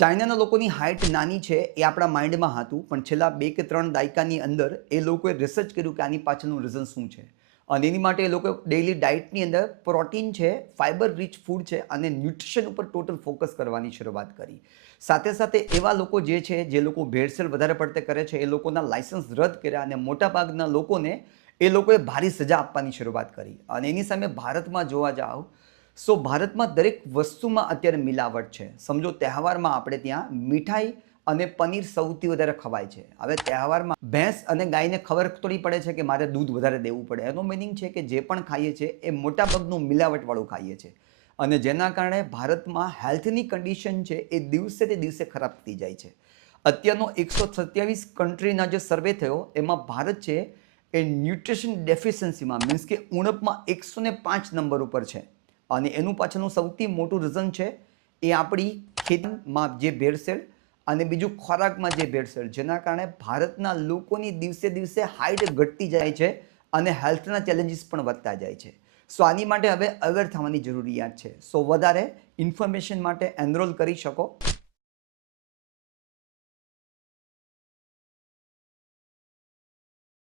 ચાઇનાના લોકોની હાઇટ નાની છે એ આપણા માઇન્ડમાં હતું, પણ છેલ્લા 2 કે 3 દાયકાની અંદર એ લોકોએ રિસર્ચ કર્યું કે આની પાછળનું રીઝન શું છે. અને એની માટે એ લોકોએ ડેઇલી ડાયટની અંદર પ્રોટીન છે, ફાઇબર રિચ ફૂડ છે અને ન્યુટ્રિશન ઉપર ટોટલ ફોકસ કરવાની શરૂઆત કરી. સાથે સાથે એવા લોકો જે લોકો ભેળસેળ વધારે પડતે કરે છે એ લોકોના લાયસન્સ રદ કર્યા અને મોટાભાગના લોકોને એ લોકોએ ભારી સજા આપવાની શરૂઆત કરી. અને એની સામે ભારતમાં જોવા જાઓ ભારતમાં દરેક વસ્તુમાં અત્યારે મિલાવટ છે. સમજો તહેવારમાં આપણે ત્યાં મીઠાઈ અને પનીર સૌથી વધારે ખવાય છે. હવે તહેવારમાં ભેંસ અને ગાયને ખબર થોડી પડે છે કે મારે દૂધ વધારે દેવું પડે. એનો મિનિંગ છે કે જે પણ ખાઈએ છીએ એ મોટાભાગનું મિલાવટવાળું ખાઈએ છીએ. અને જેના કારણે ભારતમાં હેલ્થની કન્ડિશન છે એ દિવસે તે દિવસે ખરાબ થતી જાય છે. અત્યારનો 127 કન્ટ્રીના જે સર્વે થયો એમાં ભારત છે એ ન્યુટ્રિશન ડેફિશિયન્સીમાં મીન્સ કે ઉણપમાં 105 નંબર ઉપર છે. અને એનું પાછળનું સૌથી મોટું રીઝન છે એ આપણી ખેતીમાં જે ભેળસેળ અને બીજું ખોરાકમાં જે ભેળસેળ, જેના કારણે ભારતના લોકોની દિવસે દિવસે હાઇટ ઘટતી જાય છે અને હેલ્થના ચેલેન્જીસ પણ વધતા જાય છે. આની માટે હવે અવેર થવાની જરૂરિયાત છે. વધારે ઇન્ફોર્મેશન માટે એનરોલ કરી શકો